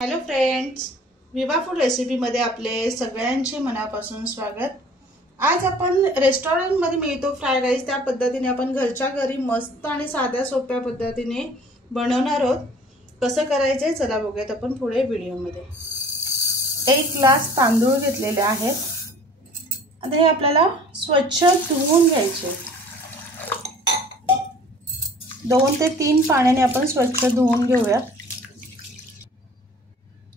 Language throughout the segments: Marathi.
हॅलो फ्रेंड्स, विवा फूड रेसिपीमध्ये आपले सगळ्यांचे मनापासून स्वागत। आज आपण रेस्टॉरंटमध्ये मिळतो फ्राईड राईस त्या पद्धतीने आपण घरच्या घरी मस्त आणि साध्या सोप्या पद्धतीने बनवणार आहोत। कसं करायचंय चला बघूयात आपण पुढे व्हिडिओमध्ये। 1 ग्लास तांदूळ घेतलेले आहेत। आता हे आपल्याला स्वच्छ धुवून घ्यायचे। 2 ते 3 पाण्याने आपण स्वच्छ धुवून घेऊया।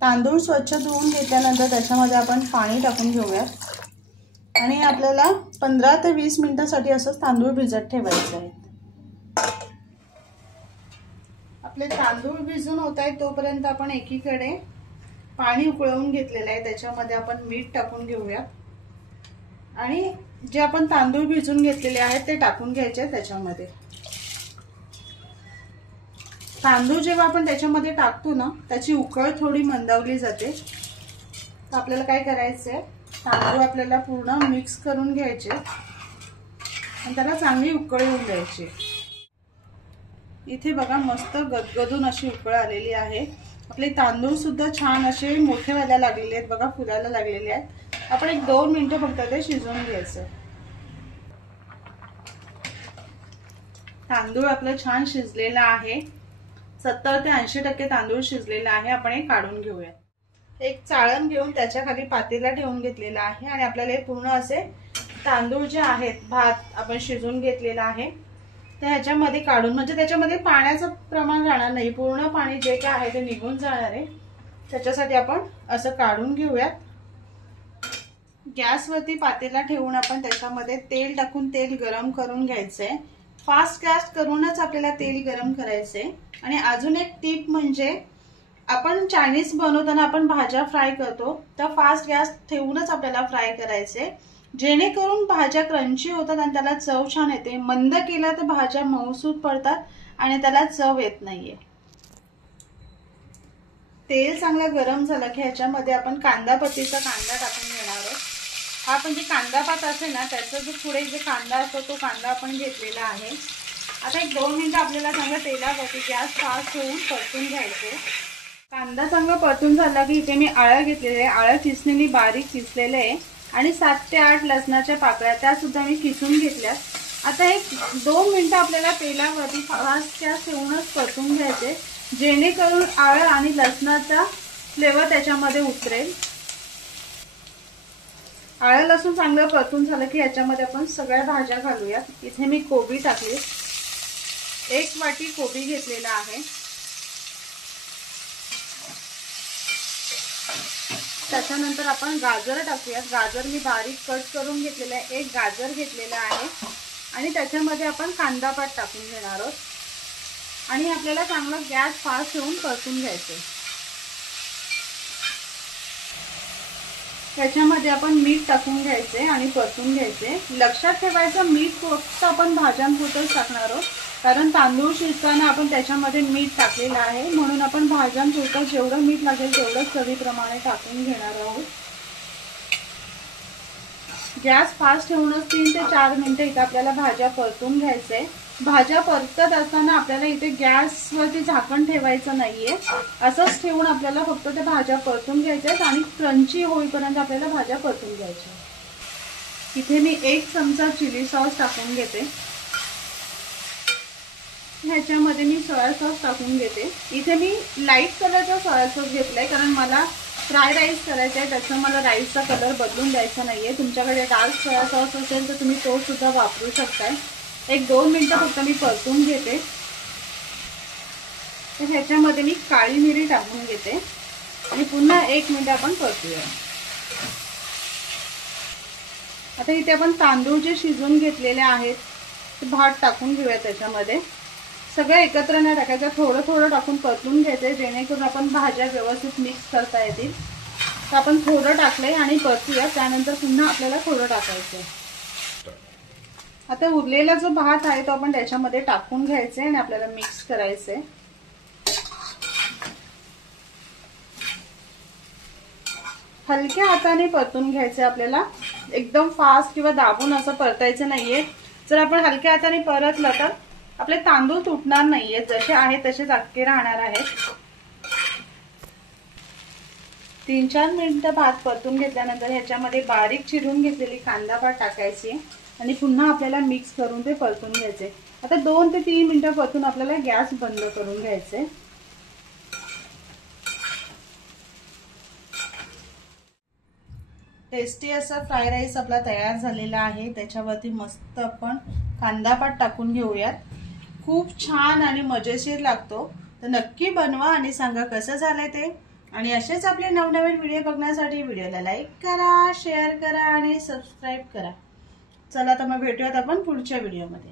तांदूळ स्वच्छ धुवून घेतल्यानंतर त्याच्यामध्ये आपण पाणी टाकून घेऊया आणि आपल्याला 15 ते 20 मिनिटांसाठी असं तांदूळ भिजत ठेवायचे आहे। आपले तांदूळ भिजून होतायत तोपर्यंत आपण एकीकडे पाणी उकळवून घेतलेलं आहे, त्याच्यामध्ये आपण मीठ टाकून घेऊया आणि जे आपण तांदूळ भिजून घेतलेले आहेत ते टाकून घ्यायचे त्याच्यामध्ये। तांदूळ जेव्हा आपण त्याच्यामध्ये टाकतो ना त्याची उकळ थोडी मंदावली जाते। तर आपल्याला काय करायचंय, तांदूळ आपल्याला पूर्ण मिक्स करून घ्यायचे आणि त्याला चांगली उकळ येऊन द्यायची। इथे बघा मस्त गदगदून अशी उकळ आलेली आहे। आपले तांदूळ सुद्धा छान असे मोठे व्हायला लागलेले आहेत, बघा फुलायला लागलेले आहेत। आपण 1-2 मिनिटं फक्त ते शिजवून घ्यायचं। तांदूळ आपलं छान शिजलेला आहे, 70 ते 80% तांदूळ शिजलेला आहे। आपण हे काढून घेऊया। एक चाळण घेऊन त्याच्या खाली पातेला ठेवून घेतलेला आहे आणि आपल्याला हे पूर्ण असे तांदूळ जे आहेत, भात आपण शिजवून घेतलेला आहे ते ह्याच्यामध्ये काढून, म्हणजे त्याच्यामध्ये पाण्याचं प्रमाण राहणार नाही, पूर्ण पाणी जे काय आहे ते निघून जाणार आहे। त्याच्यासाठी आपण असं काढून घेऊयात। गॅसवरती पातेला ठेवून आपण त्याच्यामध्ये तेल टाकून तेल गरम करून घ्यायचंय। फास्ट गॅस करूनच आपल्याला तेल गरम करायचंय। आणि अजून एक टिप म्हणजे आपण चायनीज बनवताना आपण भाज्या फ्राय करतो तर फास्ट गॅस ठेवूनच आपल्याला फ्राय करायचे, जेणेकरून भाज्या क्रंची होतात आणि त्याला चव छान येते। मंद केला तर भाज्या मऊसूत पडतात आणि त्याला चव येत नाहीये। तेल चांगलं गरम झालं की ह्याच्यामध्ये आपण कांदा पत्तीचा कांदा टाकून घेणार आहोत। हा पण जे कांदा पात असेल ना त्याचा जो पुढे जे कांदा असतो तो कांदा आपण घेतलेला आहे। आता 1-2 मिनिटं आपल्याला चांगलं तेलावरती गॅस फास्ट ठेवून परतून घ्यायचे। कांदा चांगला परतून झाला की इथे मी आळं घेतलेले आहे, आळं किसणीने बारीक किसलेले आहे आणि 7 ते 8 लसणाच्या पाकळ्या त्या सुद्धा मी किसून घेतल्या। आता 1-2 मिनिटं आपल्याला तेलावरती फास्ट गॅस ठेवूनच परतून घ्यायचे, जेणेकरून आळं आणि लसणाचा फ्लेवर त्याच्यामध्ये उतरेल। आळं लसूण चांगलं परतून झालं की याच्यामध्ये आपण सगळ्या भाज्या घालूयात। इथे मी कोबी टाकली, 1 वाटी कोबी घेतलेला आहे। त्याच्यानंतर आपण गाजर टाकूयात। गाजर मी बारीक कट करून घेतलेला आहे, 1 गाजर घेतलेला आहे आणि त्याच्यामध्ये आपण कांदा पात टाकून घेणार आहोत आणि आपल्याला चांगला गॅस फास्ट ठेवून परतून घ्यायचे। त्याच्यामध्ये आपण मीठ टाकून घ्यायचे आणि परतून घ्यायचे। लक्षात ठेवायचं मीठ फक्त आपण भाज्यांपुरतच टाकणार आहोत, कारण तांदूळ शिजताना आपण त्याच्यामध्ये मीठ टाकलेलं आहे, म्हणून आपण भाज्यांपुरतं जेवढं मीठ लागेल तेवढंच चवीप्रमाणे टाकून घेणार आहोत। गॅस फास्ट ठेवूनच 3 ते 4 मिनिटं इथे आपल्याला भाज्या परतून घ्यायचे। भाज्या परतत असताना आपल्याला इथे गॅसवरती झाकण ठेवायचं नाहीये, असंच ठेवून आपल्याला फक्त त्या भाज्या परतून घ्यायच्यात आणि क्रंची होईपर्यंत आपल्याला भाज्या परतून घ्यायच्या। इथे मी 1 चमचा चिली सॉस टाकून घेते। ह्याच्यामध्ये मी सोया सॉस टाकून घेते। इथे मी लाईट कलरचा सोया सॉस घेतलाय, कारण मला फ्राय राईस करायचा आहे, त्याचा मला राईसचा कलर बदलून द्यायचा नाहीये। तुमच्याकडे डार्क सोया सॉस असेल तर तुम्ही तो सुद्धा वापरू शकताय। 1-2 मिनिटं फक्त मी परतून घेते। तर ह्याच्यामध्ये मी काळी मिरी टाकून घेते आणि पुन्हा 1 मिनिट आपण परतूया। आता इथे आपण तांदूळ जे शिजवून घेतलेले आहेत ते भात टाकून घेऊया। त्याच्यामध्ये सगळं एकत्र नाही टाकायचं, थोडं थोडं टाकून परतून घ्यायचं, जेणेकरून आपण भाज्या व्यवस्थित मिक्स करता येतील। तर आपण थोडं टाकलंय आणि परतूया, त्यानंतर पुन्हा आपल्याला थोडं टाकायचं। आता उरलेला जो भात आहे तो आपण त्याच्यामध्ये टाकून घ्यायचे आणि आपल्याला मिक्स करायचे। हलक्या हाताने परतून घ्यायचे आपल्याला, एकदम फास्ट किंवा दाबून असं परतायचं नाहीये। जर आपण हलक्या हाताने परतलं तर आपले तांदूळ तुटणार नाहीये, जसे आहेत तसेच अख्खे राहणार आहेत। 3-4 मिनिटं भात परतून घेतल्यानंतर ह्याच्यामध्ये बारीक चिरून घेतलेली कांदा पात टाकायची आणि पुन्हा आपल्याला मिक्स करून ते परतून घ्यायचे। आता 2 ते 3 मिनिटं परतून आपल्याला गॅस बंद करून घ्यायचे। टेस्टी असा फ्राय राईस आपला तयार झालेला आहे। त्याच्यावरती मस्त आपण कांदा पात टाकून घेऊयात। खूप छान आणि मजेशीर लागतो। तर नक्की बनवा आणि सांगा कसं झालंय ते। आणि असेच आपले नवनवीन व्हिडिओ बघण्यासाठी व्हिडिओला लाईक करा, शेअर करा आणि सबस्क्राईब करा। चला तर मग भेटूयात आपण पुढच्या व्हिडिओमध्ये।